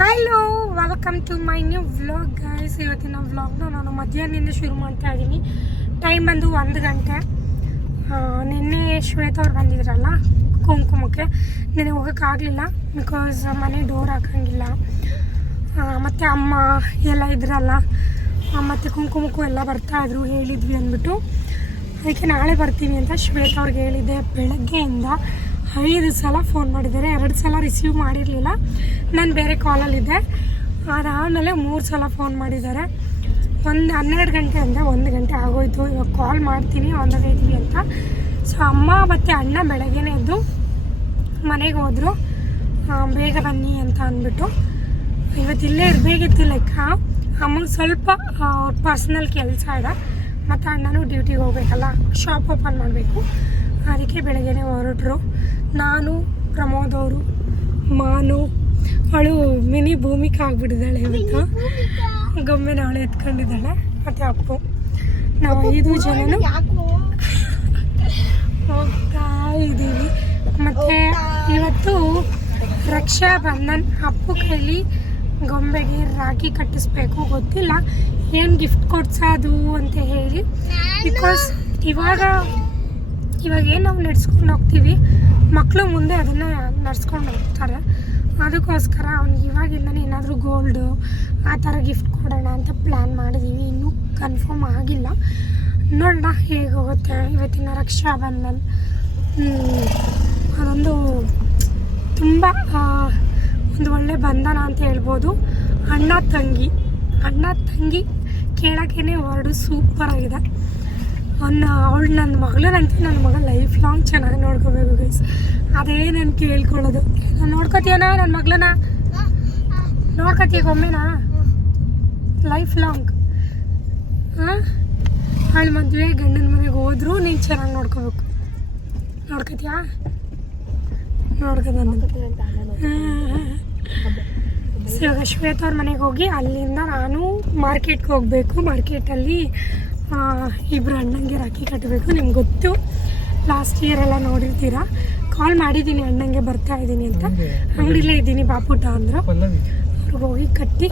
Hello welcome to my new vlog guys ಇವತ್ತಿನ ವ್ಲಾಗ್ನ ನಾನು ಮಧ್ಯಾಹ್ನದಿಂದ ಶುರು ಮಾಡ್ತಾ ಇದ್ದೀನಿ ಟೈಮ್ ಬಂದು ಒಂದು ಗಂಟೆ. ನಿನ್ನೆ ಶ್ವೇತ ಅವ್ರು ಬಂದಿದ್ರಲ್ಲ, ಕುಂಕುಮಕ್ಕೆ. ನಿನ್ನೆ ಹೋಗೋಕ್ಕಾಗಲಿಲ್ಲ ಬಿಕಾಸ್ ಮನೆ ಡೋರ್ ಹಾಕಂಗಿಲ್ಲ. ಮತ್ತು ಅಮ್ಮ ಎಲ್ಲ ಇದ್ರಲ್ಲ ಮತ್ತು ಕುಂಕುಮಕ್ಕೂ ಎಲ್ಲ ಬರ್ತಾಯಿದ್ರು ಹೇಳಿದ್ವಿ ಅಂದ್ಬಿಟ್ಟು. ಅದಕ್ಕೆ ನಾಳೆ ಬರ್ತೀನಿ ಅಂತ ಶ್ವೇತ ಅವ್ರಿಗೆ ಹೇಳಿದ್ದೆ ಬೆಳಗ್ಗೆಯಿಂದ. ಐದು ಸಲ ಫೋನ್ ಮಾಡಿದ್ದಾರೆ. ಎರಡು ಸಲ ರಿಸೀವ್ ಮಾಡಿರಲಿಲ್ಲ. ನಾನು ಬೇರೆ ಕಾಲಲ್ಲಿದ್ದೆ ಅದಾದಮೇಲೆ ಮೂರು ಸಲ ಫೋನ್ ಮಾಡಿದ್ದಾರೆ. ಒಂದು ಹನ್ನೆರಡು ಗಂಟೆ ಅಂದರೆ ಒಂದು ಗಂಟೆ ಆಗೋಯ್ತು. ಇವಾಗ ಕಾಲ್ ಮಾಡ್ತೀನಿ ಇದ್ದೀವಿ ಅಂತ. ಸೊ ಅಮ್ಮ ಮತ್ತು ಅಣ್ಣ ಬೆಳಗ್ಗೆನೇ ಎದ್ದು ಮನೆಗೆ ಹೋದರು. ಬೇಗ ಬನ್ನಿ ಅಂತ ಅಂದ್ಬಿಟ್ಟು. ಇವತ್ತು ಇಲ್ಲೇ ಇರಬೇಕಿತ್ತು ಲೆಕ್ಕ ಅಮ್ಮಗೆ ಸ್ವಲ್ಪ ಪರ್ಸ್ನಲ್ ಕೆಲಸ ಇದೆ. ಮತ್ತು ಅಣ್ಣನೂ ಡ್ಯೂಟಿಗೆ ಹೋಗ್ಬೇಕಲ್ಲ ಶಾಪ್ ಓಪನ್ ಮಾಡಬೇಕು. ಅದಕ್ಕೆ ಬೆಳಗ್ಗೆನೆ ಹೊರಟರು. ನಾನು ಪ್ರಮೋದ್ ಅವರು ಮಾನು ಅವಳು ಮಿನಿ ಭೂಮಿಕೆ ಆಗ್ಬಿಟ್ಟಿದ್ದಾಳೆ ಇವತ್ತು ಗೊಂಬೆನ ಅವಳು ಎತ್ಕೊಂಡಿದ್ದಾಳೆ ಮತ್ತು ಅಪ್ಪು. ನಾವು ಐದು ಜನನು ಹೋಗ್ತಾ ಇದ್ದೀವಿ. ಮತ್ತು ಇವತ್ತು ರಕ್ಷಾ ಬಂಧನ್ ಅಪ್ಪು ಕೈಲಿ ಗೊಂಬೆಗೆ ರಾಖಿ ಕಟ್ಟಿಸ್ಬೇಕು. ಗೊತ್ತಿಲ್ಲ ಏನು ಗಿಫ್ಟ್ ಕೊಡ್ಸೋದು ಅಂತ ಹೇಳಿ. ಬಿಕಾಸ್ ಇವಾಗ ಇವಾಗ ಏನು ನಾವು ನಡ್ಸ್ಕೊಂಡು ಹೋಗ್ತೀವಿ? ಮಕ್ಕಳು ಮುಂದೆ ಅದನ್ನು ನಡ್ಸ್ಕೊಂಡು ಹೋಗ್ತಾರೆ. ಅದಕ್ಕೋಸ್ಕರ ಅವ್ನಿಗೆ ಇವಾಗಿಂದನೇ ಏನಾದರೂ ಗೋಲ್ಡು ಆ ಥರ ಗಿಫ್ಟ್ ಕೊಡೋಣ ಅಂತ ಪ್ಲ್ಯಾನ್ ಮಾಡಿದ್ದೀವಿ ಇನ್ನೂ ಕನ್ಫರ್ಮ್ ಆಗಿಲ್ಲ. ನೋಡೋಣ ಹೇಗೆ ಹೋಗುತ್ತೆ. ಇವತ್ತಿನ ರಕ್ಷಾ ಬಂಧನ್ ಅದೊಂದು ತುಂಬ ಒಂದು ಒಳ್ಳೆ ಬಂಧನ ಅಂತ ಹೇಳ್ಬೋದು. ಅಣ್ಣ ತಂಗಿ. ಅಣ್ಣ ತಂಗಿ ಕೇಳೋಕ್ಕೇ ವರ್ಡು ಸೂಪರ್ ಆಗಿದೆ. ಅವನ್ನ ಅವಳು ನನ್ನ ಮಗಳನ್ನಂತೂ ನನ್ನ ಮಗ ಲೈಫ್ ಲಾಂಗ್ ಚೆನ್ನಾಗಿ ನೋಡ್ಕೋಬೇಕು ಗೈಸ್ ಅದೇ ನಾನು ಕೇಳ್ಕೊಳ್ಳೋದು. ನಾನು ನೋಡ್ಕೋತೀಯನ ನನ್ನ ಮಗಳನ್ನ? ನೋಡ್ಕೋತೀಯ ಒಮ್ಮೆನಾ? ಲೈಫ್ ಲಾಂಗ್ ಹಾಂ ಅವಳು ಮದುವೆ, ಗಂಡನ ಮನೆಗೆ ಹೋದ್ರು ನೀನು ಚೆನ್ನಾಗಿ ನೋಡ್ಕೋಬೇಕು. ನೋಡ್ಕೋತೀಯಾ? ನೋಡ್ಕೋತ ಸೊ ಶ್ವೇತ ಅವ್ರ ಮನೆಗೆ ಹೋಗಿ ಅಲ್ಲಿಂದ ನಾನು ಮಾರ್ಕೆಟ್ಗೆ ಹೋಗಬೇಕು. ಮಾರ್ಕೆಟಲ್ಲಿ ಇಬ್ಬರು ಅಣ್ಣಂಗೆ ರಾಖಿ ಕಟ್ಟಬೇಕು ನಿಮ್ಗೆ ಗೊತ್ತು. ಲಾಸ್ಟ್ ಇಯರ್ ಎಲ್ಲ ನೋಡಿರ್ತೀರಾ? ಕಾಲ್ ಮಾಡಿದ್ದೀನಿ ಅಣ್ಣಂಗೆ ಬರ್ತಾ ಇದ್ದೀನಿ ಅಂತ. ಅಂಗಡಿಲೇ ಇದ್ದೀನಿ ಬಾಪುಟ ಅಂದರು. ಅವ್ರಿಗೆ ಹೋಗಿ ಕಟ್ಟಿ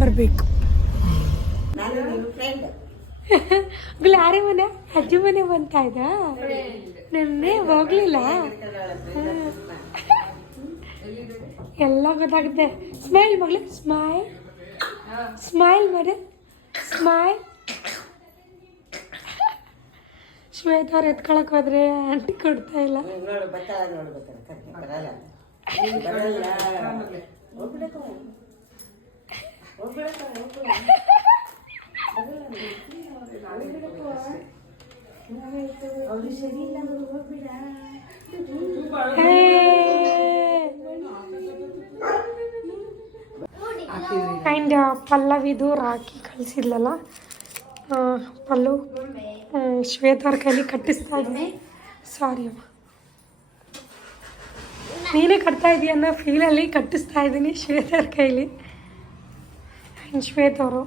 ಬರಬೇಕು. ನಾನು ನಿಮ್ಮ ಫ್ರೆಂಡ್ ಯಾರೇ ಮನೆ? ಅಜ್ಜಿ ಮನೆ ಬಂತಾ ಇದ್ದ ನಿನ್ನೆ ಹೋಗ್ಲಿಲ್ಲ. ಎಲ್ಲ ಗೊತ್ತಾಗುತ್ತೆ. ಸ್ಮೈಲ್ ಮಗಳು ಸ್ಮೈಲ್ ಸ್ಮೈಲ್ ಮಾಡಿ ಸ್ಮೈಲ್ ಶ್ವೇತ ಅವ್ರು ಎತ್ಕೊಳಕ್ ಹೋದ್ರೆ ಆಂಟಿ ಕೊಡ್ತಾ ಇಲ್ಲ ಆ್ಯಂಡ್ ಪಲ್ಲವಿದು ರಾಖಿ ಕಳಿಸಿದ್ಲಲ್ಲ ಪಲ್ಲು ಶ್ವೇತಾರ್ ಕೈಲಿ ಕಟ್ಟಿಸ್ತಾ ಇದ್ದೀನಿ. ಸಾರಿ ಅಮ್ಮ. ನೀನೇ ಕಟ್ತಾ ಇದೀಯ ಅನ್ನೋ ಫೀಲಲ್ಲಿ ಕಟ್ಟಿಸ್ತಾ ಇದ್ದೀನಿ ಶ್ವೇತಾರ್ ಕೈಲಿ ಆ್ಯಂಡ್ ಶ್ವೇತ ಅವರು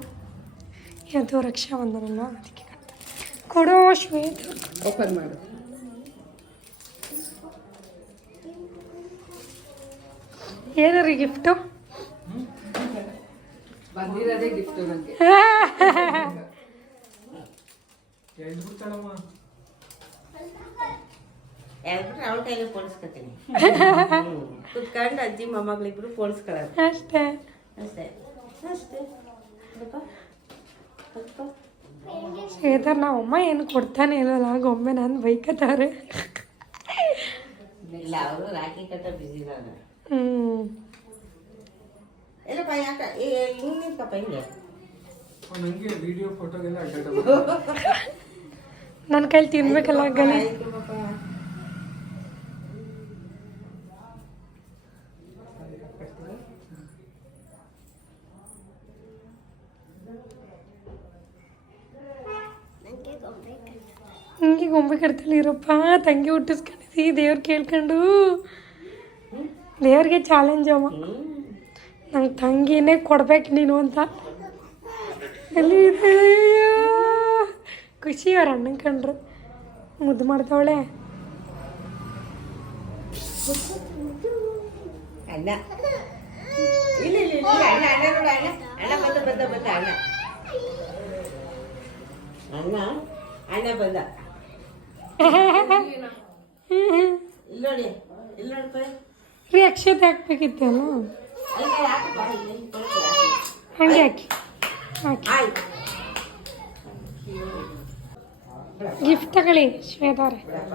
ಇವತ್ತು ರಕ್ಷಾ ಬಂದನಲ್ಲ ಅದಕ್ಕೆ ಕಟ್ತಾ ಕೊಡೋ ಶ್ವೇತ. ಓಪನ್ ಮಾಡು. ಏನಾರಿ ಗಿಫ್ಟು ಬಂದಿರೋದೇ ಗಿಫ್ಟ್ ನನಗೆ ಹೇಳ್ಬಿಟ್ರೆ ಅವಳ ಕೈಗೆ ಪೋಲಿಸ್ಕೊತೀನಿ ಕುತ್ಕೊಂಡು ಅಜ್ಜಿ ಮೊಮ್ಮಗಳಿಬ್ರು ಪೋಲಿಸ್ಕೊಳ್ಳೋದು ಅಷ್ಟೇ. ಅಷ್ಟೇ. ಅಷ್ಟೇ. ಶ್ವೇತಾರ್ ನಾವು ಅಮ್ಮ ಏನು ಕೊಡ್ತಾನೆ ಇಲ್ಲಲ್ಲ ಗೊಂಬೆ ನಾನು ಬೈಕತ್ತಾರೆ ಇಲ್ಲ ಅವರು ರಾಖಿ ಕಟ್ಟ ಬಿಸಿ ಹ್ಞೂ ಇಲ್ಲಪ್ಪ ಯಾಕೆ? ಹಿಂಗೆ ನಿಂತ್ಕಪ್ಪ ಹಿಂಗೆ. ವಿಡಿಯೋ ಫೋಟೋಗೆಲ್ಲ ಅಡ್ಡಾಡ ನನ್ನ ಕೈಲಿ ತಿನ್ಬೇಕಲ್ಲ ಗಲಿ. ಹಿಂಗೆ ಗೊಂಬೆ ಇರಪ್ಪ ತಂಗಿ ಹುಟ್ಟಿಸ್ಕೊಂಡಿದ್ದಿ ದೇವ್ರು ಕೇಳ್ಕೊಂಡು ದೇವ್ರಿಗೆ ಚಾಲೆಂಜ್ ಅಮ್ಮ ಹ್ಮ್. ನಂಗೆ ತಂಗಿನೇ ಕೊಡ್ಬೇಕು ನೀನು ಅಂತ ಎಲ್ಲಿ. ಖುಷಿ ಅವ್ರ ಅಣ್ಣನ ಕಂಡ್ರು ಮುದ್ದು ಮಾಡ್ತಾವಳೆ ಅಣ್ಣ ಇಲ್ಲ ಅಣ್ಣ ಅಣ್ಣ ನೋಡು ಅಣ್ಣ ಅಣ್ಣ ಬಂದ ಬಂದ ಬಂದ ಅಣ್ಣ ಅಣ್ಣ ಅಣ್ಣ ಬಂದ ಇಲ್ಲಿ ನೋಡಿ ಇಲ್ಲಿ ನೋಡಪ್ಪ ರೀ ಅಕ್ಷತೆ ಹಾಕ್ಬೇಕಿತ್ತಲ್ಲ ಅಲ್ಲಿ ಹಾಕಪ್ಪ ಇಲ್ಲಿ ಕೊಡ್ತೀರ ಹಾಕಿ. ಹಂಗೆ ಹಾಕಿ ಹಾಕಿ ಆಯ್ತು ಗಿಫ್ಟ್ ತಗೊಳ್ಳಿ ಶ್ವೇತಾರೆ ಬಿಡಪ್ಪ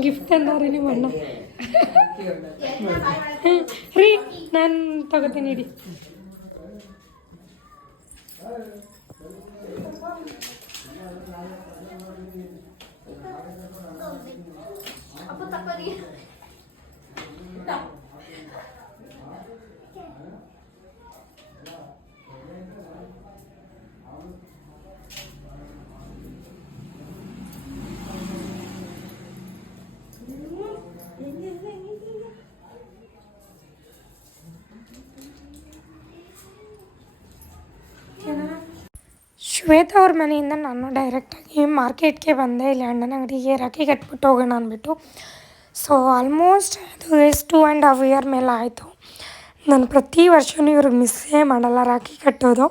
ಗಿಫ್ಟ್ ಅಂದಾರೆ ನಿಮ್ಮ ಅಣ್ಣ ಹ್ಮ್. ರೀ ನಾನು ತಗೋತೀನಿ ಇಡಿ ಶ್ವೇತಾ ಅವ್ರ ಮನೆಯಿಂದ ನಾನು ಡೈರೆಕ್ಟಾಗಿ ಮಾರ್ಕೆಟ್ಗೆ ಬಂದೆ. ಇಲ್ಲಿ ಅಣ್ಣನ ಅಂಗಡಿಗೆ ರಾಖಿ ಕಟ್ಬಿಟ್ಟು ಹೋಗೋಣ ಅಂದ್ಬಿಟ್ಟು. ಸೊ ಆಲ್ಮೋಸ್ಟ್ ಅದು ಎಷ್ಟು ಟೂ ಆ್ಯಂಡ್ ಹಾಫ್ ಇಯರ್ ಮೇಲೆ ಆಯಿತು. ನಾನು ಪ್ರತಿ ವರ್ಷವೂ ಇವ್ರಿಗೆ ಮಿಸ್ಸೇ ಮಾಡಲ್ಲ ರಾಖಿ ಕಟ್ಟೋದು.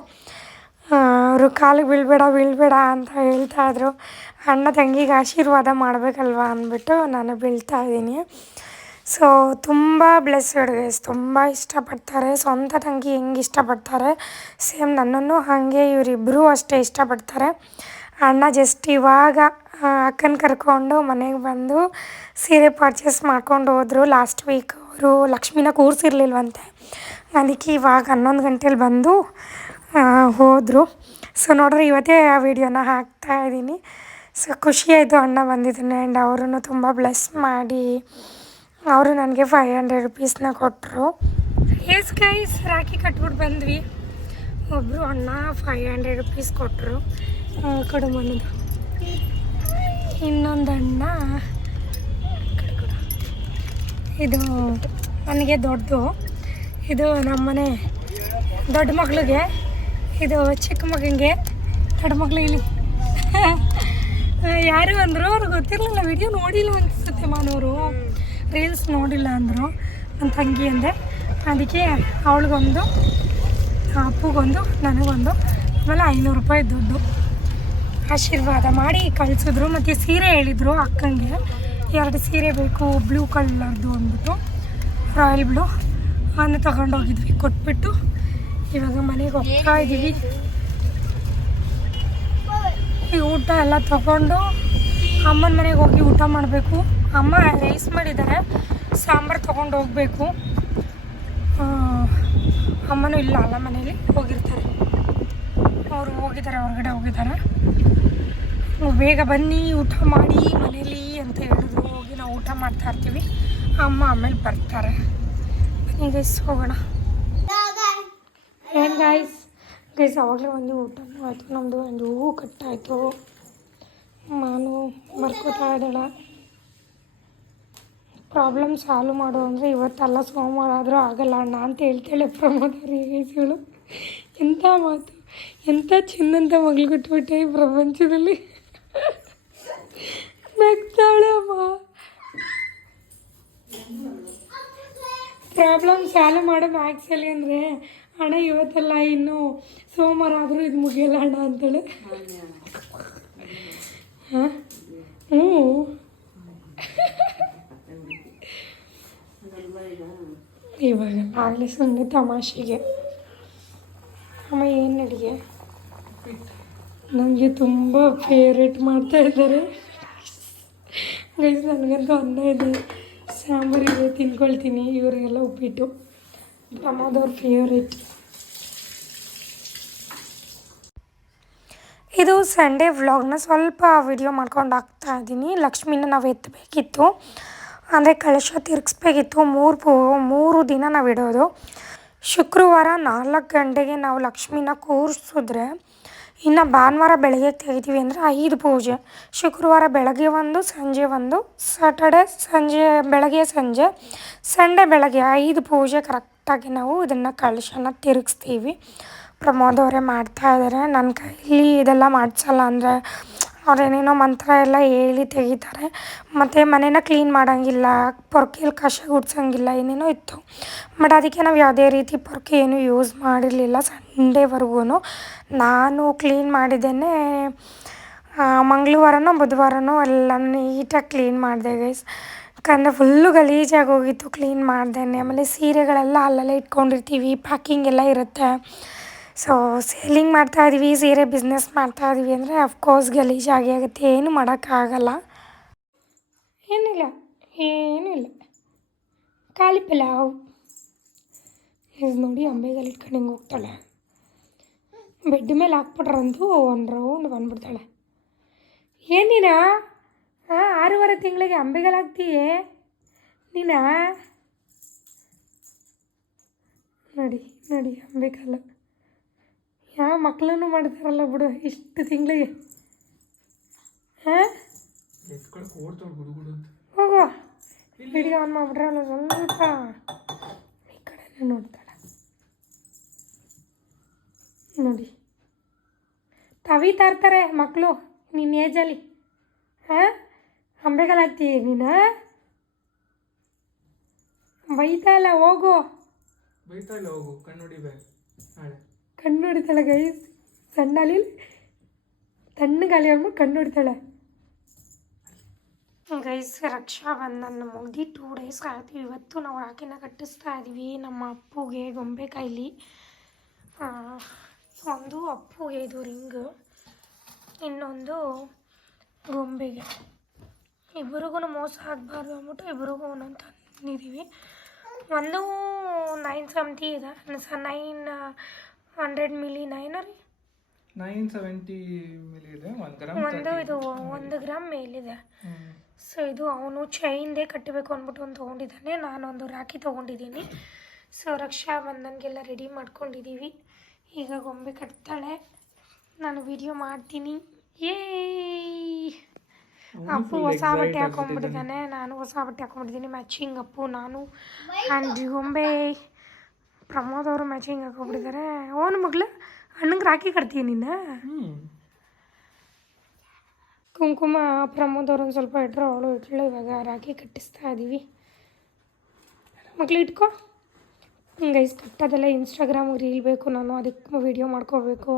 ಅವರು ಕಾಲಿಗೆ ಬೀಳಬೇಡ ಬೀಳಬೇಡ ಅಂತ ಹೇಳ್ತಾ ಇದ್ರು. ಅಣ್ಣ ತಂಗಿಗೆ ಆಶೀರ್ವಾದ ಮಾಡಬೇಕಲ್ವ ಅಂದ್ಬಿಟ್ಟು ನಾನು ಬೀಳ್ತಾ ಇದ್ದೀನಿ. ಸೊ, ತುಂಬ ಬ್ಲೆಸ್ಸಡ್ ಗೈಸ್ ತುಂಬ ಇಷ್ಟಪಡ್ತಾರೆ. ಸ್ವಂತ ತಂಗಿ ಹೆಂಗೆ ಇಷ್ಟಪಡ್ತಾರೆ? ಸೇಮ್ ನನ್ನನ್ನು ಹಾಗೆ ಇವರಿಬ್ಬರೂ ಅಷ್ಟೇ ಇಷ್ಟಪಡ್ತಾರೆ. ಅಣ್ಣ ಜಸ್ಟ್ ಇವಾಗ ಅಕ್ಕನ ಕರ್ಕೊಂಡು ಮನೆಗೆ ಬಂದು ಸೀರೆ ಪರ್ಚೇಸ್ ಮಾಡ್ಕೊಂಡು ಹೋದರು. ಲಾಸ್ಟ್ ವೀಕ್ ಅವರು ಲಕ್ಷ್ಮಿನ ಕೂರಿಸಿರ್ಲಿಲ್ವಂತೆ. ಅದಕ್ಕೆ ಇವಾಗ ಹನ್ನೊಂದು ಗಂಟೇಲಿ ಬಂದು ಹೋದರು. ಸೊ ನೋಡ್ರಿ ಇವತ್ತೇ ಆ ವಿಡಿಯೋನ ಹಾಕ್ತಾ ಇದ್ದೀನಿ ಸೊ ಖುಷಿ ಆಯಿತು ಅಣ್ಣ ಬಂದಿದ್ದಾನೆ ಆ್ಯಂಡ್ ಅವರನ್ನು ತುಂಬ ಬ್ಲೆಸ್ ಮಾಡಿ. ಅವರು ನನಗೆ ಫೈವ್ ಹಂಡ್ರೆಡ್ ರುಪೀಸ್ನ ಕೊಟ್ಟರು ಎಸ್ ಗೈಸ್ ರಾಖಿ ಕಟ್ಬಿಟ್ಟು ಬಂದ್ವಿ. ಒಬ್ಬರು ಅಣ್ಣ ಫೈವ್ ಹಂಡ್ರೆಡ್ ರುಪೀಸ್ ಕೊಟ್ಟರು ಕಡುಮಣ್ಣದು ಇನ್ನೊಂದು ಅಣ್ಣ. ಇದು ನನಗೆ ದೊಡ್ಡದು. ಇದು ನಮ್ಮನೆ ದೊಡ್ಡ ಮಗಳಿಗೆ. ಇದು ಚಿಕ್ಕ ಮಗನಿಗೆ ದೊಡ್ಡ ಮಗಳು ಇಲ್ಲಿ. ಯಾರು ಅಂದರು ಅವ್ರಿಗೆ ಗೊತ್ತಿರಲಿಲ್ಲ. ವಿಡಿಯೋ ನೋಡಿಲ್ಲ ಅನಿಸುತ್ತೆ ಮಾನವರು ರೀಲ್ಸ್ ನೋಡಿಲ್ಲ ಅಂದರು ನನ್ನ ತಂಗಿ ಅಂದೆ. ಅದಕ್ಕೆ ಅವಳಿಗೊಂದು ಅಪ್ಪುಗೊಂದು, ನನಗೊಂದು ಆಮೇಲೆ ಐನೂರು ರೂಪಾಯಿ ದುಡ್ಡು. ಆಶೀರ್ವಾದ ಮಾಡಿ ಕಳಿಸಿದ್ರು. ಮತ್ತು ಸೀರೆ ಹೇಳಿದರು ಅಕ್ಕಂಗೆ. ಎರಡು ಸೀರೆ ಬೇಕು, ಬ್ಲೂ ಕಲರ್ದು ಅಂದ್ಬಿಟ್ಟು, ರಾಯಲ್ ಬ್ಲೂ. ಅದನ್ನ ತಗೊಂಡೋಗಿದ್ವಿ, ಕೊಟ್ಬಿಟ್ಟು ಇವಾಗ ಮನೆಗೆ ಹೋಗ್ತಾ ಇದ್ದೀವಿ. ಈ ಊಟ ಎಲ್ಲ ತಗೊಂಡು ಅಮ್ಮನ ಮನೆಗೆ ಹೋಗಿ ಊಟ ಮಾಡಬೇಕು. ಅಮ್ಮ ರೈಸ್ ಮಾಡಿದ್ದಾರೆ. ಸಾಂಬಾರು ತೊಗೊಂಡು ಹೋಗಬೇಕು. ಅಮ್ಮನೂ ಇಲ್ಲ ಅಲ್ಲ ಮನೇಲಿ, ಹೋಗಿರ್ತಾರೆ. ಅವರು ಹೋಗಿದ್ದಾರೆ, ಹೊರಗಡೆ ಹೋಗಿದ್ದಾರೆ. ಬೇಗ ಬನ್ನಿ, ಊಟ ಮಾಡಿ ಮನೇಲಿ ಅಂತ ಹೇಳಿದ್ರು. ಹೋಗಿ ನಾವು ಊಟ ಮಾಡ್ತಾ ಇರ್ತೀವಿ. ಅಮ್ಮ ಆಮೇಲೆ ಬರ್ತಾರೆ. ಬನ್ನಿ ಗೈಸ್ ಹೋಗೋಣ. ಏನು ಗೈಸ್ ಗೈಸ್ ಅವಾಗಲೇ ಒಂದು ಊಟ ಆಯಿತು. ನಮ್ಮದು ಒಂದು ಹೂವು ಕಟ್ಟಾಯಿತು ನಾನು ಮರ್ಕೋತಾ ಇದ್ದಾಳೆ. ಪ್ರಾಬ್ಲಮ್ ಸಾಲ್ವ್ ಮಾಡು ಅಂದರೆ ಇವತ್ತಲ್ಲ ಸೋಮವಾರ ಆದರೂ ಆಗಲ್ಲ. ಅಣ್ಣ ಅಂತ ಹೇಳ್ತಾಳೆ ಗೈಸ್ಗಳು ಎಂಥ ಮಾತು? ಎಂಥ ಚಿನ್ನಂತ ಮಗಳು ಕೊಟ್ಬಿಟ್ಟೆ ಈ ಪ್ರಪಂಚದಲ್ಲಿ. ಅಮ್ಮ. ಪ್ರಾಬ್ಲಮ್ ಸಾಲ್ವ್ ಮಾಡೋ ಮ್ಯಾಕ್ಸಲ್ಲಿ ಅಂದರೆ ಅಣ್ಣ ಇವತ್ತಲ್ಲ ಇನ್ನು ಸೋಮವಾರ ಆದರೂ ಇದು ಮುಗಿಯಲ್ಲ ಅಣ್ಣ ಅಂತೇಳಿ. ಹಾಂ? ಹ್ಞೂ ಇವಾಗ ಆಗಲಿ ಸುಮ್ಮನೆ ತಮಾಷೆಗೆ. ಅಮ್ಮ, ಏನು ಅಡುಗೆ? ನನಗೆ ತುಂಬ ಫೇವ್ರೇಟ್ ಮಾಡ್ತಾ ಇದ್ದಾರೆ. ಗೈಸ್ ನನಗಂತೂ ಅನ್ನ ಇದೆ ಸಾಂಬಾರಿಗೆ ತಿನ್ಕೊಳ್ತೀನಿ, ಇವರಿಗೆಲ್ಲ ಉಪ್ಪಿಟ್ಟು. ಪ್ರಮೋದ್ ಅವ್ರ ಫೇವ್ರೇಟ್ ಇದು ಸಂಡೇ ವ್ಲಾಗ್ನ ಸ್ವಲ್ಪ ವಿಡಿಯೋ ಮಾಡ್ಕೊಂಡು ಹಾಕ್ತಾ ಇದ್ದೀನಿ ಲಕ್ಷ್ಮಿನ ನಾವು ಎತ್ತಬೇಕಿತ್ತು ಅಂದರೆ ಕಳಶ ತಿರುಗಿಸ್ಬೇಕಿತ್ತು. ಮೂರು ಪೂ, ಮೂರು ದಿನ ನಾವು ಇಡೋದು. ಶುಕ್ರವಾರ ನಾಲ್ಕು ಗಂಟೆಗೆ ನಾವು ಲಕ್ಷ್ಮಿನ ಕೂರಿಸಿದ್ರೆ, ಇನ್ನು ಭಾನುವಾರ ಬೆಳಗ್ಗೆ ತೆಗಿತೀವಿ ಅಂದರೆ ಐದು ಪೂಜೆ. ಶುಕ್ರವಾರ ಬೆಳಗ್ಗೆ ಒಂದು, ಸಂಜೆ ಒಂದು ಸಾಟರ್ಡೆ ಸಂಜೆ, ಬೆಳಗ್ಗೆ ಸಂಜೆ ಸಂಡೇ ಬೆಳಗ್ಗೆ ಐದು ಪೂಜೆ ಕರೆಕ್ಟಾಗಿ ನಾವು ಇದನ್ನು ಕಳಶನ ತಿರುಗಿಸ್ತೀವಿ. ಪ್ರಮೋದ್ ಅವರೇ ಮಾಡ್ತಾ ಇದ್ದಾರೆ ನನ್ನ ಕೈಲಿ ಇದೆಲ್ಲ ಮಾಡಿಸಲ್ಲ ಅಂದರೆ ಅವ್ರೇನೇನೋ ಮಂತ್ರ ಎಲ್ಲ ಹೇಳಿ ತೆಗಿತಾರೆ. ಮತ್ತು ಮನೇನ ಕ್ಲೀನ್ ಮಾಡೋಂಗಿಲ್ಲ ಪೊರ್ಕೆಲಿ ಕಷ ಗುಡ್ಸೋಂಗಿಲ್ಲ, ಏನೇನೋ ಇತ್ತು. ಬಟ್ ಅದಕ್ಕೆ ನಾವು ಯಾವುದೇ ರೀತಿ ಪೊರ್ಕೆ ಏನೂ ಯೂಸ್ ಮಾಡಿರಲಿಲ್ಲ ಸಂಡೇವರೆಗೂ ನಾನು ಕ್ಲೀನ್ ಮಾಡಿದ್ದೇನೆ ಮಂಗಳವಾರನೋ, ಬುಧವಾರನೋ ಎಲ್ಲ ನೀಟಾಗಿ ಕ್ಲೀನ್ ಮಾಡಿದೆ ಗೈಸ್ ಯಾಕಂದರೆ ಫುಲ್ಲು ಗಲೀಜಾಗಿ ಹೋಗಿತ್ತು ಕ್ಲೀನ್ ಮಾಡ್ದೇನೆ. ಆಮೇಲೆ ಸೀರೆಗಳೆಲ್ಲ ಅಲ್ಲಲ್ಲೇ ಇಟ್ಕೊಂಡಿರ್ತೀವಿ ಪ್ಯಾಕಿಂಗ್ ಎಲ್ಲ ಇರುತ್ತೆ. ಸೊ ಸೇಲಿಂಗ್ ಮಾಡ್ತಾಯಿದ್ದೀವಿ ಸೀರೆ ಬಿಸ್ನೆಸ್ ಮಾಡ್ತಾಯಿದ್ದೀವಿ ಅಂದರೆ ಅಫ್ಕೋರ್ಸ್ ಗಲೀಜಾಗಿ ಆಗುತ್ತೆ, ಏನು ಮಾಡೋಕ್ಕಾಗಲ್ಲ ಏನಿಲ್ಲ ಏನೂ ಇಲ್ಲ ಖಾಲಿ ಪಲಾವ್. ಇದು ನೋಡಿ ಅಂಬೆಗಲ್ಲಿ ಇಟ್ಕೊಂಡು ಹಿಂಗೆ ಹೋಗ್ತಾಳೆ. ಬೆಡ್ ಮೇಲೆ ಹಾಕ್ಬಿಟ್ರಂತೂ ಒಂದು ರೌಂಡ್ ಬಂದ್ಬಿಡ್ತಾಳೆ. ಏನಿನ? ಹಾಂ ಆರೂವರೆ ತಿಂಗಳಿಗೆ ಅಂಬೆಗಾಲು ಹಾಕ್ತೀಯೇ? ನೀನಾ? ನೋಡಿ ನೋಡಿ ಅಂಬೆಗಾಲು. ಯಾವ ಮಕ್ಕಳನ್ನು ಮಾಡ್ತಾರಲ್ಲ ಬಿಡು ಇಷ್ಟು ತಿಂಗಳಿಗೆ. ಹಾಂ? ಹೋಗೋ. ವಿಡಿಯೋ ಆನ್ ಮಾಡ್ಬಿಟ್ರಲ್ಲ ಸ್ವಲ್ಪ. ಈ ಕಡೆನೇ ನೋಡ್ತಾಳೆ ನೋಡಿ. ತವಿತಾ ಇರ್ತಾರೆ ಮಕ್ಕಳು ನಿನ್ನ ಏಜಲ್ಲಿ. ಹಾಂ? ಅಂಬೆಗಾಲು ಹಾಕ್ತೀಯ ನೀನು? ಬೈತಾ ಇಲ್ಲ ಹೋಗು. ಬೈತಾ ಇಲ್ಲ ಹೋಗು. ಕಣ್ಣು ಹೊಡಿಬೇಕು ನಾಳೆ. ಕಣ್ಣು ಹೊಡಿತಾಳೆ ಗೈಸ್ ಸಣ್ಣಲ್ಲಿ ತಣ್ಣಗಾಲಿ ಅಂದ್ಬಿಟ್ಟು ಕಣ್ಣು ಹೊಡಿತಾಳೆ ಗೈಸ್ ರಕ್ಷಾ ಬಂಧನ ಮುಗ್ದು ಟೂ ಡೇಸ್ ಆಯಿತು ಇವತ್ತು ನಾವು ರಾಖಿನ ಕಟ್ಟಿಸ್ತಾ ಇದ್ದೀವಿ ನಮ್ಮ ಅಪ್ಪುಗೆ ಗೊಂಬೆ ಆ, ಒಂದು ಅಪ್ಪುಗೆ ಇದು ರಿಂಗ್ ಇನ್ನೊಂದು ಗೊಂಬೆಗೆ. ಇಬ್ಬರಿಗೂ ಮೋಸ ಆಗಬಾರ್ದು ಅಂದ್ಬಿಟ್ಟು ಇಬ್ಬರಿಗೂ ಒಂದೊಂದು ತಂದಿದ್ದೀವಿ. ಒಂದು ನೈನ್ ಸಮ್ತಿ ಇದೆ. ನೈನ್ ಹಂಡ್ರೆಡ್ ಮಿಲಿ ನೈನ್ ರೀ. ನೈನ್ ಸೆವೆಂಟಿ ಮಿಲಿ ಇದೆ ಒಂದು ಗ್ರಾಮ್ ಒಂದು ಇದು ಒಂದು ಗ್ರಾಮ್ ಮೇಲಿದೆ. ಸೊ ಇದು ಅವನು ಚೈನ್ದೇ ಕಟ್ಟಬೇಕು ಅಂದ್ಬಿಟ್ಟು ಒಂದು ತೊಗೊಂಡಿದ್ದಾನೆ. ನಾನೊಂದು ರಾಖಿ ತೊಗೊಂಡಿದ್ದೀನಿ. ಸೊ ರಕ್ಷಾ ಬಂಧನ್ಗೆಲ್ಲ ರೆಡಿ ಮಾಡ್ಕೊಂಡಿದ್ದೀವಿ ಈಗ ಗೊಂಬೆ ಕಟ್ತಾಳೆ. ನಾನು ವಿಡಿಯೋ ಮಾಡ್ತೀನಿ. ಏ ಅಪ್ಪು ಹೊಸ ಬಟ್ಟೆ ಹಾಕೊಂಡ್ಬಿಟ್ಟಿದ್ದಾನೆ. ನಾನು ಹೊಸ ಬಟ್ಟೆ ಹಾಕೊಂಡ್ಬಿಟ್ಟಿದ್ದೀನಿ. ಮ್ಯಾಚಿಂಗ್ ಅಪ್ಪು ನಾನು ಆ್ಯಂಡ್ ಗೊಂಬೆ. ಪ್ರಮೋದ್ ಅವರು ಮ್ಯಾಚಿಂಗ್ ಹಾಕೊಂಡ್ಬಿಟ್ಟಿದ್ದಾರೆ ಓನ್ ಮಗಳು ಅಣ್ಣಂಗೆ ರಾಖಿ ಕಟ್ತೀಯ ನೀನು? ಕುಂಕುಮ ಪ್ರಮೋದ್ ಅವ್ರು ಒಂದು ಸ್ವಲ್ಪ ಇಟ್ಟರು ಅವಳು ಇಟ್ಲು ಇವಾಗ ರಾಖಿ ಕಟ್ಟಿಸ್ತಾ ಇದ್ದೀವಿ ಮಕ್ಳು ಇಟ್ಕೋ. ಗೈಸ್ ಕಟ್ಟೋದೆಲ್ಲ ಇನ್ಸ್ಟಾಗ್ರಾಮ್ ರೀಲ್ ಬೇಕು ನಾನು ಅದಕ್ಕೆ ವೀಡಿಯೋ ಮಾಡ್ಕೋಬೇಕು.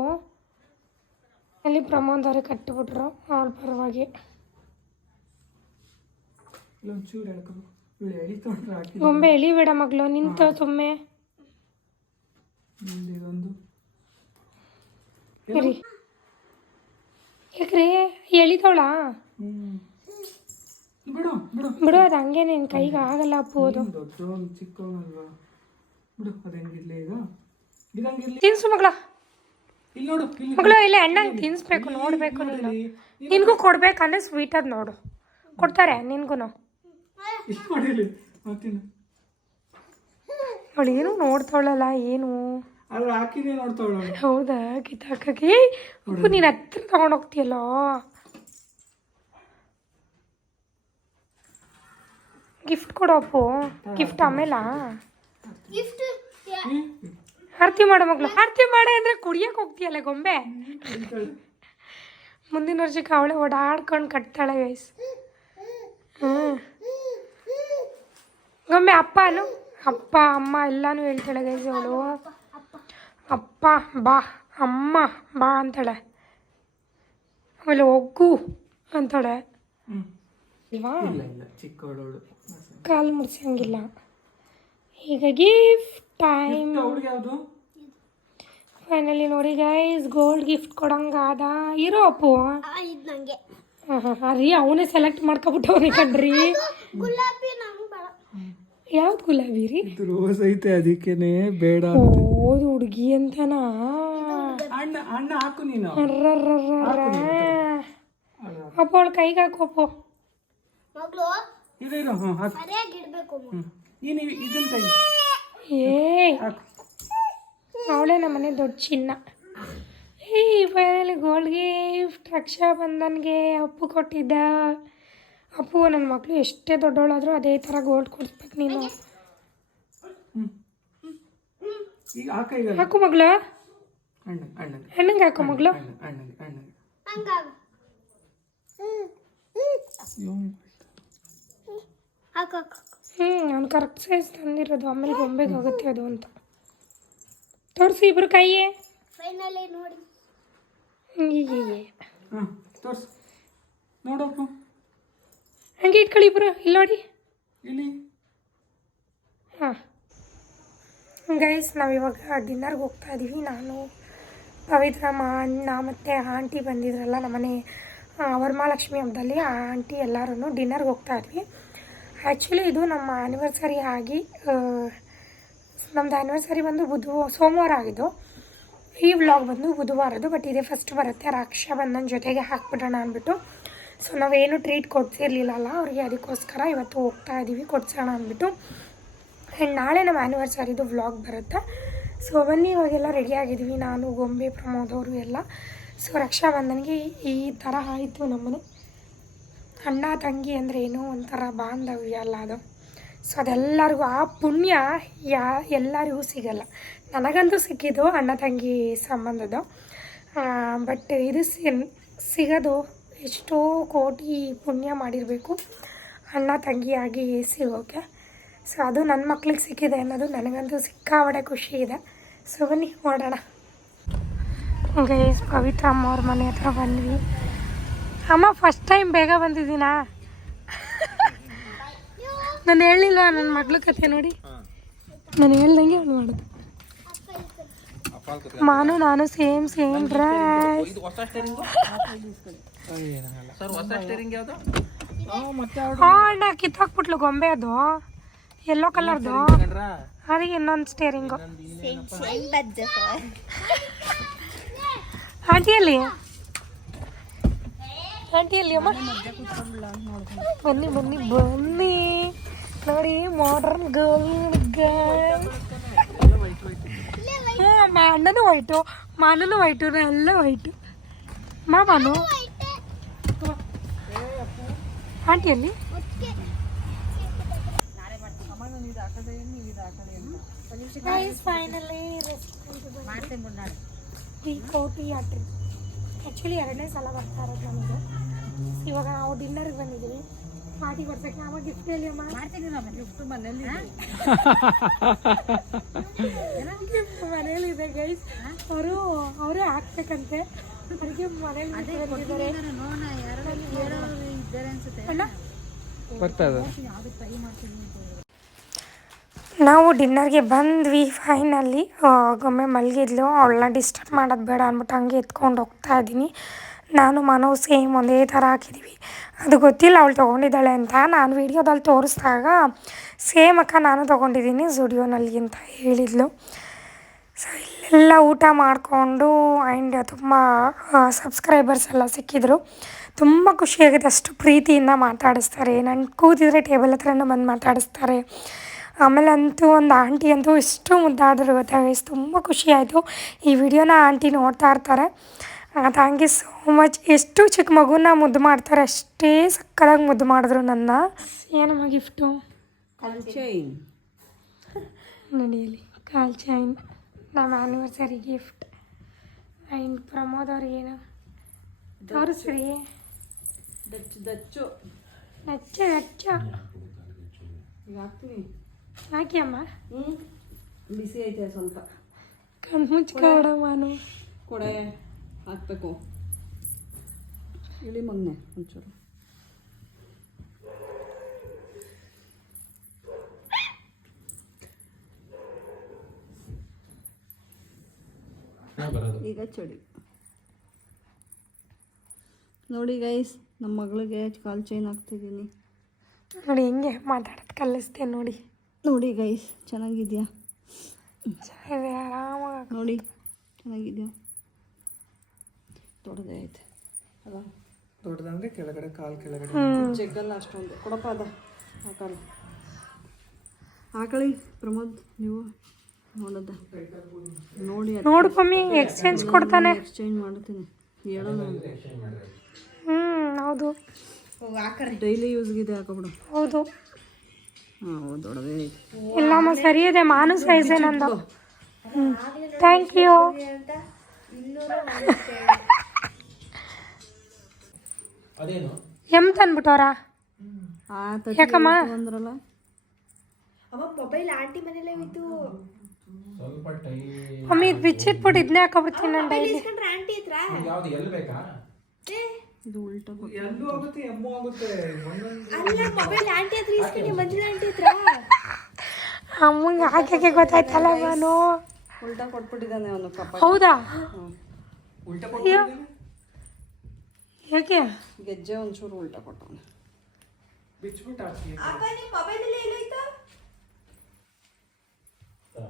ಅಲ್ಲಿ ಪ್ರಮೋದ್ ಅವರೇ ಕಟ್ಟಿಬಿಟ್ರು ಅವ್ರ ಪರವಾಗಿ. ಗೊಂಬೆ ಎಳಿಬೇಡ ಮಗಳು ನಿಂತ ಸುಮ್ಮನೆ ಇದೊಂದು ಇರಿ ಯಾಕ್ರಿ ಎಳಿತಾವಳ ಹ್ಞೂ ಬಿಡು ಬಿಡು. ಬಿಡು ಅದು ಹಂಗೆ ನಿನ್ನ ಕೈಗೆ ಆಗಲ್ಲ ಅಪ್ಪು ಅದು. ನೀನ್ ದೊಡ್ಡವನ್ ಚಿಕ್ಕವನಲ್ವಾ? ಬಿಡು ಅದು ಹೆಂಗಿರ್ಲಿ ಈಗ ಇದಂಗಿರ್ಲಿ ತಿನ್ಸು ಮಗಳ. ಇಲ್ಲಿ ನೋಡು ಮಗಳು ಇಲ್ಲ ಅಣ್ಣಂಗೆ ತಿನ್ಸ್ಬೇಕು ನೋಡಬೇಕು ನೀನು. ನಿನಗೂ ಕೊಡ್ಬೇಕಂದ್ರೆ ಸ್ವೀಟ್ ಅದು ನೋಡು. ಕೊಡ್ತಾರೆ ನಿನಗೂ ಇಲ್ಲಿ. ಮತ್ತಿನ್ನು ಅವಳು ಏನು ನೋಡ್ತಾವಳಲ್ಲ ಏನು? ಅದ್ರ ಹಾಕಿನೇ ನೋಡ್ತಾವಳ ಹೌದಾ? ಕಿತ್ತಾಕಕ್ಕೆ ಅಪ್ಪು ನೀನು ಹತ್ರ ತಗೊಂಡೋಗ್ತೀಯಲ್ಲ? ಗಿಫ್ಟ್ ಕೊಡು ಅಪ್ಪು. ಗಿಫ್ಟ್ ಆಮೇಲ? ಆರತಿ ಮಾಡು ಮಗಳು. ಆರತಿ ಮಾಡೆ ಅಂದರೆ ಕುಡಿಯಕ್ಕೆ ಹೋಗ್ತೀಯಲ್ಲ ಗೊಂಬೆ? ಮುಂದಿನ ವರ್ಷಕ್ಕೆ ಅವಳೆ ಓಡಾಡ್ಕೊಂಡು ಕಟ್ತಾಳೆ ಗೈಸ್ ಹ್ಞೂ ಗೊಂಬೆ ಅಪ್ಪ ಅನು ಅಪ್ಪ ಅಮ್ಮ ಎಲ್ಲನೂ ಹೇಳ್ತಾಳೆ ಗೈಸ್ ಅವಳು. ಅಪ್ಪ ಬಾ ಅಮ್ಮ ಬಾ ಅಂತಾಳೆ. ಆಮೇಲೆ ಒಗ್ಗು ಅಂತಾಳೆ. ಚಿಕ್ಕವಳವಳು ಕಾಲು ಮುಡ್ಸಂಗಿಲ್ಲ ಈಗ ಗಿಫ್ಟ್ ಟೈಮ್ ಅವಳಿಗೆ ಯಾವುದು? ಫೈನಲಿ ನೋಡಿ ಗೈಸ್ ಗೋಲ್ಡ್ ಗಿಫ್ಟ್ ಕೊಡಂಗಾದ ಇರೋ ಅಪ್ಪು. ಇದು ನಂಗೆ. ಹಾಂ ಹಾಂ ರೀ ಅವನೇ ಸೆಲೆಕ್ಟ್ ಮಾಡ್ಕೊಬಿಟ್ಟು ಕಣ್ರಿ. ಗುಲಾಬಿ ಯಾವ್ದು ಗುಲಾಬಿ ರೀ ರೋಸ್ ಐತೆ ಅದಕ್ಕೇನೆ ಬೇಡ ಓದು ಹುಡುಗಿ ಅಂತನಾ? ಅಣ್ಣ ಅಣ್ಣ ಹಾಕು ನೀನು. ಅಪ್ಪ ಅವಳ ಕೈಗೆ ಇರು ಹಾಕು. ನೀನು ಇದನ್ನ ತೆಗಿ. ಏಯ್ ಹಾಕು. ಅವಳೇ ನಮ್ಮನೆ ದೊಡ್ಡ ಚಿನ್ನ. ಏ ಫೈನಲಿ ಗೋಲ್ಡ್ ಗಿಫ್ಟ್ ರಕ್ಷಾ ಬಂಧನ್ಗೆ ಅಪ್ಪು ಕೊಟ್ಟಿದ್ದ. ಅಪ್ಪು ನನ್ನ ಮಕ್ಕಳು ಎಷ್ಟೇ ದೊಡ್ಡವಳಾದರೂ ಅದೇ ಥರ ಗೋಲ್ಡ್ ಕೊಡಿಸ್ಬೇಕು ನೀನು. ಹಾಕ ಹಾಕು ಮಗಳು. ಅಣ್ಣಗೆ ಹೆಣ್ಣಂಗೆ ಹಾಕು ಮಗಳು. ಹ್ಞೂ ನಾನು ಕರೆಕ್ಟ್ ಸೈಜ್ ತಂದಿರೋದು. ಆಮೇಲೆ ಗೊಂಬೆಗೆ ಹೋಗುತ್ತೆ ಅದು ಅಂತ. ತೋರಿಸಿ ಇಬ್ರು ಕೈಯೇ. ಫೈನಲಿ ನೋಡಿ. ಹೀಗೆ ಹಾಂ ತೋರ್ಸು. ನೋಡಪ್ಪ ಹಂಗೆ ಇಟ್ಕೊಳ್ಳಿ ಇಬ್ಬರು ಇಲ್ಲಿ ನೋಡಿ. ಇಲ್ಲಿ. ಹಾಂ. ಗೈಸ್ ನಾವಿವಾಗ ಡಿನ್ನರ್ಗೆ ಹೋಗ್ತಾ ಇದ್ದೀವಿ ನಾನು ಪವಿತ್ರ ಅಣ್ಣ ಮತ್ತು ಆಂಟಿ ಬಂದಿದ್ರಲ್ಲ ನಮ್ಮನೆ ಮನೆ ವರಮಹಾಲಕ್ಷ್ಮಿ ಹಬ್ಬದಲ್ಲಿ ಆ ಆಂಟಿ ಎಲ್ಲರೂ ಡಿನ್ನರ್ಗೆ ಹೋಗ್ತಾ ಇದ್ವಿ. ಆ್ಯಕ್ಚುಲಿ ಇದು ನಮ್ಮ ಆ್ಯನಿವರ್ಸರಿ ಆಗಿ ನಮ್ಮದು ಆ್ಯನಿವರ್ಸರಿ ಬಂದು ಬುಧವಾರ ಸೋಮವಾರ ಆಗಿದ್ದು. ಈ ವ್ಲಾಗ್ ಬಂದು ಬುಧವಾರದ್ದು ಬಟ್ ಇದೇ ಫಸ್ಟ್ ಬರುತ್ತೆ. ರಾಕ್ಷಾ ಬಂಧನ ಜೊತೆಗೆ ಹಾಕ್ಬಿಡೋಣ ಅಂದ್ಬಿಟ್ಟು. ಸೊ ನಾವೇನು ಟ್ರೀಟ್ ಕೊಡ್ಸಿರ್ಲಿಲ್ಲಲ್ಲ ಅವ್ರಿಗೆ ಅದಕ್ಕೋಸ್ಕರ ಇವತ್ತು ಹೋಗ್ತಾ ಇದ್ದೀವಿ ಕೊಡ್ಸೋಣ ಅಂದ್ಬಿಟ್ಟು. ಆ್ಯಂಡ್ ನಾಳೆ ನಮ್ಮ ಆ್ಯನಿವರ್ಸರಿದು ವ್ಲಾಗ್ ಬರುತ್ತೆ. ಸೊ ಬನ್ನಿ, ಇವಾಗೆಲ್ಲ ರೆಡಿ ಆಗಿದ್ದೀವಿ. ನಾನು, ಗೊಂಬೆ, ಪ್ರಮೋದ್ ಅವರು ಎಲ್ಲ. ಸೊ ರಕ್ಷಾಬಂಧನಿಗೆ ಈ ಥರ ಆಯಿತು ನಮ್ಮನೆ. ಅಣ್ಣ, ತಂಗಿ ಅಂದರೆ ಏನೋ ಒಂಥರ ಬಾಂಧವ್ಯ ಅಲ್ಲ ಅದು. ಸೊ ಅದೆಲ್ಲರಿಗೂ ಆ ಪುಣ್ಯ ಯಾ ಎಲ್ಲರಿಗೂ ಸಿಗಲ್ಲ. ನನಗಂತೂ ಸಿಕ್ಕಿದ್ದು ಅಣ್ಣ, ತಂಗಿ ಸಂಬಂಧದ್ದು. ಬಟ್ ಇದು ಸಿಗೋದು ಎಷ್ಟೋ ಕೋಟಿ ಪುಣ್ಯ ಮಾಡಿರಬೇಕು. ಅಣ್ಣ ತಂಗಿಯಾಗಿ ಸಿಗೋಕ್ಕೆ ಸೊ ಅದು ನನ್ನ ಮಕ್ಳಿಗೆ ಸಿಕ್ಕಿದೆ ಅನ್ನೋದು ನನಗಂತೂ ಸಿಕ್ಕಾಬಡೆ ಖುಷಿ ಇದೆ. ಸೊ ಬನ್ನಿ ಮಾಡೋಣ ಗೈಸ್ ಪವಿತ್ರ ಅಮ್ಮ ಅವ್ರ ಮನೆ ಹತ್ರ ಬಂದ್ವಿ. ಅಮ್ಮ ಫಸ್ಟ್ ಟೈಮ್ ಬೇಗ ಬಂದಿದ್ದೀನಾ? ನಾನು ಹೇಳಿಲ್ವಾ ನನ್ನ ಮಗಳ ಕತೆ ನೋಡಿ? ನಾನು ಹೇಳ್ದಂಗೆ ಅವ್ನು ಮಾಡೋದು. ಮಾನು ನಾನು ಸೇಮ್ ಸೇಮ್ ಡ್ರೆಸ್ ಅಣ್ಣ ಕಿತ್ತಾಕ್ಬಿಟ್ಲು ಗೊಂಬೆ ಅದು. ಯೆಲ್ಲೋ ಕಲರ್ದು ಅದಕ್ಕೆ ಇನ್ನೊಂದು ಸ್ಟೇರಿಂಗು ಆಂಟಿಯಲ್ಲಿ ಆಂಟಿಯಲ್ಲಿ ಅಮ್ಮ? ಬನ್ನಿ ಬನ್ನಿ ಬನ್ನಿ. ನೋಡಿ ಮಾಡರ್ನ್ ಗರ್ಲ್ ಗರ್ಲ್ ಹ್ಞೂ ಅಮ್ಮ ಅಣ್ಣನೂ ವೈಟು ಮಾನೂ ವೈಟು ಎಲ್ಲ ವೈಟು ಮಾ ಮಾನು ಆಂಟಿಯಲ್ಲಿ ಫೈನಲಿ ಟೀ ಕೋಟಿ ಆಟ್ರಿ ಆ್ಯಕ್ಚುಲಿ ಎರಡನೇ ಸಲ ಬರ್ತಾ ಇರೋದು ನಮಗೆ. ಇವಾಗ ನಾವು ಡಿನ್ನರ್ಗೆ ಬಂದಿದ್ದೀವಿ. ಪಾರ್ಟಿ ಕೊಡ್ಸಕ್ಕೆ ಅವಾಗ ಗಿಫ್ಟ್ ಹೇಳಿ ಅಮ್ಮ? ಗಿಫ್ಟ್ ಮನೇಲಿ ಇದೆ ಗೈಸ್ ಅವರು ಅವರೇ ಹಾಕ್ಬೇಕಂತೆ. ಅವ್ರಿಗೆ ಮನೇಲಿ ಬರ್ತದೆ ನಾವು ಡಿನ್ನರ್ಗೆ ಬಂದ್ವಿ ಫೈನಲ್ಲಿ ಒಮ್ಮೆ ಮಲಗಿದ್ಲು. ಅವಳನ್ನ ಡಿಸ್ಟರ್ಬ್ ಮಾಡೋದು ಬೇಡ ಅಂದ್ಬಿಟ್ಟು ಹಂಗೆ ಎತ್ಕೊಂಡು ಹೋಗ್ತಾ ಇದ್ದೀನಿ. ನಾನು ಮನೋ ಸೇಮ್ ಒಂದೇ ಥರ ಹಾಕಿದ್ದೀವಿ ಅದು ಗೊತ್ತಿಲ್ಲ ಅವಳು ತೊಗೊಂಡಿದ್ದಾಳೆ ಅಂತ. ನಾನು ವೀಡಿಯೋದಲ್ಲಿ ತೋರಿಸಿದಾಗ ಸೇಮ್ ಅಕ್ಕ ನಾನು ತೊಗೊಂಡಿದ್ದೀನಿ ಜುಡಿಯೋನಲ್ಲಿ ಅಂತ ಹೇಳಿದ್ಲು. ಸೊ ಇಲ್ಲೆಲ್ಲ ಊಟ ಮಾಡಿಕೊಂಡು ಆ್ಯಂಡ್ ತುಂಬ ಸಬ್ಸ್ಕ್ರೈಬರ್ಸ್ ಎಲ್ಲ ಸಿಕ್ಕಿದ್ರು. ತುಂಬ ಖುಷಿಯಾಗುತ್ತೆ ಅಷ್ಟು ಪ್ರೀತಿಯಿಂದ ಮಾತಾಡಿಸ್ತಾರೆ. ನಾನು ಕೂತಿದ್ರೆ ಟೇಬಲ್ ಹತ್ರನೂ ಬಂದು ಮಾತಾಡಿಸ್ತಾರೆ. ಆಮೇಲೆ ಅಂತೂ ಒಂದು ಆಂಟಿ ಅಂತೂ ಎಷ್ಟು ಮುದ್ದಾಡಿದ್ರು ಗೊತ್ತಾ ಗೈಸ್. ತುಂಬ ಖುಷಿಯಾಯಿತು. ಈ ವಿಡಿಯೋನ ಆಂಟಿ ನೋಡ್ತಾ ಇರ್ತಾರೆ. Thank you so much. ಎಷ್ಟು ಚಿಕ್ಕ ಮಗುನ ಮುದ್ದು ಮಾಡ್ತಾರೆ ಅಷ್ಟೇ ಸಕ್ಕದಾಗಿ ಮುದ್ದು ಮಾಡಿದ್ರು ನನ್ನ. ಏನಮ್ಮ ಗಿಫ್ಟು? ನಡೆಯಲಿ. ಕಾಲ್ ಚೈನ್. ನಮ್ಮ ಆ್ಯನಿವರ್ಸರಿ ಗಿಫ್ಟ್ ಆ್ಯಂಡ್ ಪ್ರಮೋದ್ ಅವ್ರಿಗೇನು? ತೋರಿಸ್ರಿ. ದಚ್ಚು ದಚ್ಚು ನಚ್ಚ ನಚ್ಚ ಈಗ ಹಾಕ್ತೀನಿ ಹಾಕಿ ಅಮ್ಮ ಹ್ಞೂ ಬಿಸಿ ಐತೆ ಸ್ವಲ್ಪ. ಕಣ್ಣು ಮುಚ್ಕಾಡ ಮಾನು. ಕೊಡೆ ಹಾಕ್ಬೇಕು. ಇಳಿ ಮಗ್ನೆ ಒಂಚೂರು. ಈಗ ಚಳಿ. ನೋಡಿ ಗೈಸ್ ನಮ್ಮ ಮಗಳಿಗೆ ಕಾಲು ಚೈನ್ ಹಾಕ್ತಿದ್ದೀನಿ. ನೋಡಿ ಹೆಂಗೆ ಮಾತಾಡೋದು ಕಲಿಸ್ತೇನೆ ನೋಡಿ. ನೋಡಿ ಗೈಸ್ ಚೆನ್ನಾಗಿದೆಯಾ? ಚೆನ್ನಾಗಿದೆ ಆರಾಮಾಗಿ. ನೋಡಿ ಚೆನ್ನಾಗಿದೆಯಾ? ದೊಡ್ಡದೇ ಐತೆ. ಅಲ್ಲ ದೊಡ್ಡದಂದ್ರೆ ಕೆಳಗಡೆ ಕಾಲು ಕೆಳಗಡೆ. ಜಗ್ಗಲ್ಲ ಅಷ್ಟೊಂದು. ಕೊಡಪ್ಪ ಅದ. ಹಾಕಲ್ಲ ಆಕಳಿ ಪ್ರಮೋದ್ ನೀವು ನೋಡೋದ? ನೋಡಿ ನೋಡು ಮಮ್ಮಿ ಎಕ್ಸ್ಚೇಂಜ್ ಕೊಡ್ತಾನೆ. ಎಕ್ಸ್ಚೇಂಜ್ ಮಾಡ್ತೀನಿ. ಹೇಳೋದು ಹೌದು. ಡೈಲಿ ಯೂಸ್ಗಿದೆ ಹಾಕೊಬಿಡು ಹೌದು. ಇಲ್ಲಮ್ಮ ಸರಿ ಇದೆ. ಮಾನು ಸೈಜೆ ನಂದು ಥ್ಯಾಂಕ್ ಯು ಎಂ ತಂದ್ಬಿಟ್ಟವ್ರ? ಯಾಕಮ್ಮ? ಅಂದ್ರಲ್ಲ. ಅವ ಮೊಬೈಲ್ ಆಂಟಿ ಮನೇಲೆ ಹೋಯ್ತು ಸ್ವಲ್ಪ ಟೈ ಮಮ್ಮಿ ಇದು ಬಿಚ್ಚಿಟ್ಬಿಟ್ಟು ಇದನ್ನೇ ಹಾಕೊಬಿಡ್ತೀನಿ ನಾನು ಡೈಲಿ ಇಸ್ಕೊಂಡ್ರೆ ಉಲ್ಟಾ ಎಲ್ಲಿ ಆಗುತ್ತೆ ಎಮ್ಮು ಆಗುತ್ತೆ ಒಂದೊಂದು ಅಲ್ಲ ಮೊಬೈಲ್ ಆಂಟಿ ಹತ್ರ ಇಸ್ಕೊಂಡು ಮಂಜುಳ ಆಂಟಿ ಹತ್ರ? ಅಮ್ಮಂಗೆ ಹಾಕಕ್ಕೆ ಗೊತ್ತಾಯ್ತಲ್ಲ ನಾನು ಉಲ್ಟಾ ಕೊಟ್ಬಿಟ್ಟಿದ್ದಾನೆ ಅವನು ಕಪ್ಪ ಹೌದಾ? ಉಲ್ಟಾ ಅಯ್ಯೋ. ಯಾಕೆ? ಗೆಜ್ಜೆ ಒಂಚೂರು ಉಲ್ಟಾ ಕೊಟ್ಟವನು. ಬಿಚ್ಬಿಟ್ಟು ಹಾಕಿ ಅಪ್ಪ ನಿಮ್ಮ ಮೊಬೈಲ್ ಎಲ್ಲ ಎಲ್ಲೋಯ್ತು ಹ.